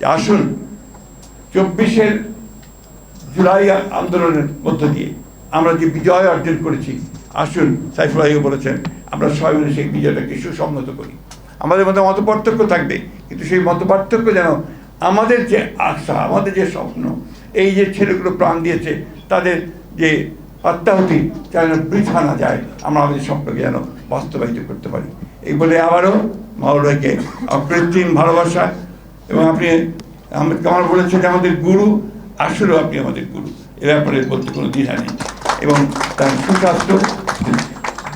যে আসুন 24 জুলাই আন্দোলনের মধ্য দিয়ে আমরা যে বিজয় অর্জন করেছি, আসুন সাইফুল ভাইও বলেছেন আমরা সবাই মিলে সেই বিজয়টাকে সুসংহত করি। আমাদের মধ্যে মতপার্থক্য থাকবে, কিন্তু সেই মতপার্থক্য যেন আমাদের যে আশা, আমাদের যে স্বপ্ন, এই যে ছেলেগুলো প্রাণ দিয়েছে তাদের যে আত্মাহুতি যেন বৃথা না যায়, আমরা আমাদের স্বপ্নকে যেন বাস্তবায়িত করতে পারি। এই বলে আবারও মাওলানা ভাইকে অকৃত্রিম ভালোবাসা, এবং আপনি আমার বলেছেন যে আমাদের গুরু, আসলেও আপনি আমাদের গুরু, এ ব্যাপারে বলতে কোনো দ্বিধা নেই, এবং তার সুস্বাস্থ্য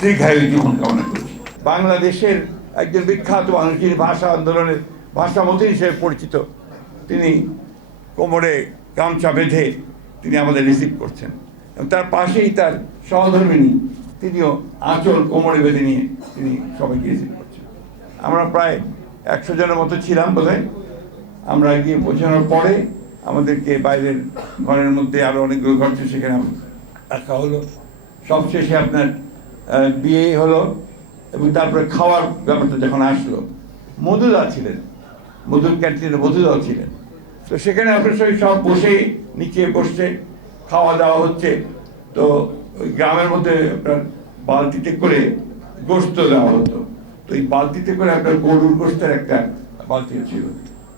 দীর্ঘায়ু জীবন কামনা করছি। বাংলাদেশের একজন বিখ্যাত মানুষ, যিনি ভাষা আন্দোলনের ভাষামতী হিসেবে পরিচিত, তিনি কোমরে গামছা বেঁধে তিনি আমাদের রিসিভ করছেন, এবং তার পাশেই তার সহধর্মিনী, তিনিও আঁচল কোমরে বেঁধে নিয়ে তিনি সবাইকে রিসিভ করছেন। আমরা প্রায় 100 জনের মতো ছিলাম বোধহয়। আমরা গিয়ে পৌঁছানোর পরে আমাদেরকে বাইরের ঘরের মধ্যে আরও অনেকগুলো ঘর ছিল, সেখানে রাখা হলো। সবশেষে আপনার বিয়ে হলো, এবং তারপরে খাওয়ার ব্যাপারটা যখন আসলো, মধুদা ছিলেন, মধুর ক্যান্টিনে মধুদাও ছিলেন। তো সেখানে আপনার সবাই সব বসে নিচে বসছে, খাওয়া দাওয়া হচ্ছে। তো ওই গ্রামের মধ্যে আপনার বালতিতে করে গোস্ত দেওয়া হতো। তো এই বালতিতে করে আপনার গরুর গোস্তের একটা বালতি ছিল।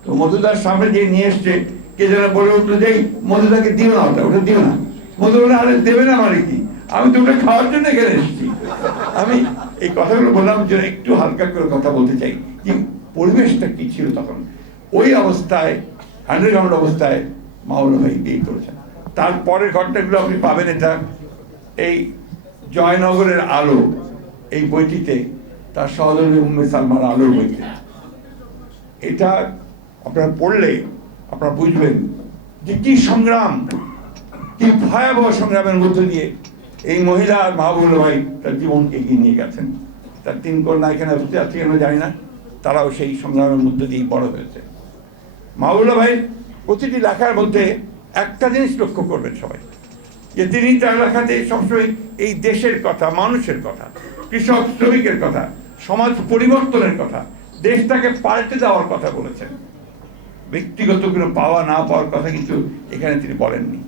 তো মধুদার সামনে যে নিয়ে এসছে, কে যেন বলে উঠলো যে মধুদাকে দিও না, ওটা দিও না। মধু বলে আরে দেবে না মানে কি, আমি তো ওটা খাওয়ার জন্য এখানে এসেছি। আমি এই কথাগুলো বললাম যে একটু হালকা করে কথা বলতে চাই যে পরিবেশটা কি ছিল তখন। ওই অবস্থায়, আন্ডারগ্রাউন্ড অবস্থায় মাওলানা ভাই বিয়ে করেছেন। তারপরের ঘটনাগুলো আপনি পাবেন এটা এই জয়নগরের আলো এই বইটিতে, তার সহধর্মী উম্মে সালমার আলোর বইতে। এটা আপনারা পড়লে আপনারা বুঝবেন যে কি সংগ্রাম, কি ভয়াবহ সংগ্রামের মধ্য দিয়ে এই মহিলা আর মাহবুবুল্লাহ ভাই তার জীবনকে এগিয়ে নিয়ে গেছেন। তার 3 কন্যা এখানে বসে আছে আমরা জানি না, তারাও সেই সংগ্রামের মধ্য দিয়েই বড় হয়েছে। মাহবুবুল্লাহ ভাই প্রতিটি লেখার মধ্যে একটা জিনিস লক্ষ্য করবেন সবাই, যে তিনি তার লেখাতে সবসময় এই দেশের কথা, মানুষের কথা, কৃষক শ্রমিকের কথা, সমাজ পরিবর্তনের কথা, দেশটাকে পাল্টে দেওয়ার কথা বলেছেন। ব্যক্তিগত কোনো পাওয়া না পাওয়ার কথা কিন্তু এখানে তিনি বলেননি।